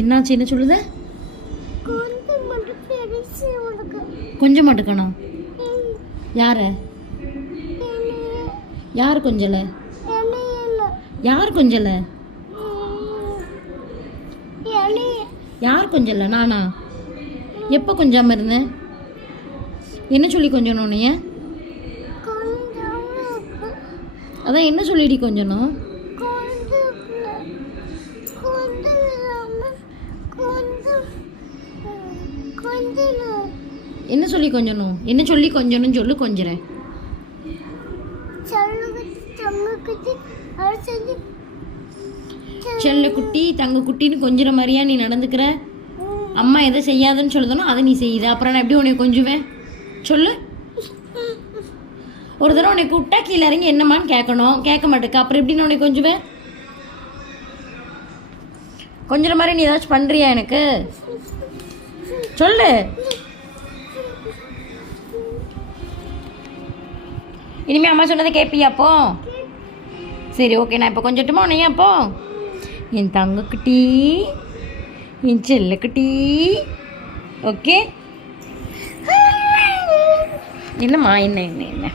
என்னாச்சு? என்ன சொல்லுத? கொஞ்சம் மாட்டுக்கணும். யார? யார் கொஞ்சல? யார் கொஞ்சல? யார் கொஞ்சல? நானா? எப்போ கொஞ்சாம இருந்தேன்? என்ன சொல்லி கொஞ்சணும் உன்னைய? அதான் என்ன சொல்லிடி கொஞ்சணும்? என்ன சொல்லி கொஞ்சணும்? என்ன சொல்லி கொஞ்சணும் சொல்லு, கொஞ்சறேன். செல்ல குட்டி தங்க குட்டின்னு கொஞ்சிற மாதிரியா நீ நடந்துக்கிற? அம்மா எதை செய்யாதுன்னு சொல்லுதனோ அதை நீ செய்யுத. அப்புறம் நான் எப்படி உன்னை கொஞ்சுவேன் சொல்லு? ஒரு தடவை உன்னை கூப்பிட்டா கீழே இறங்கி என்னம்மான்னு கேட்கணும், கேட்க மாட்டேக்க. அப்புறம் எப்படி நான் உன்னை கொஞ்சுவேன்? கொஞ்சிற மாதிரி நீ ஏதாச்சும் பண்ணுறியா எனக்கு? சொல்லு. இனிமேல் அம்மா சொன்னதை கேட்பியா அப்போ? சரி, ஓகே. நான் இப்போ கொஞ்சட்டுமா உன்னையா? அப்போ என் தங்க குட்டி, என் செல்ல குட்டி. ஓகே. என்னம்மா? என்ன என்ன என்ன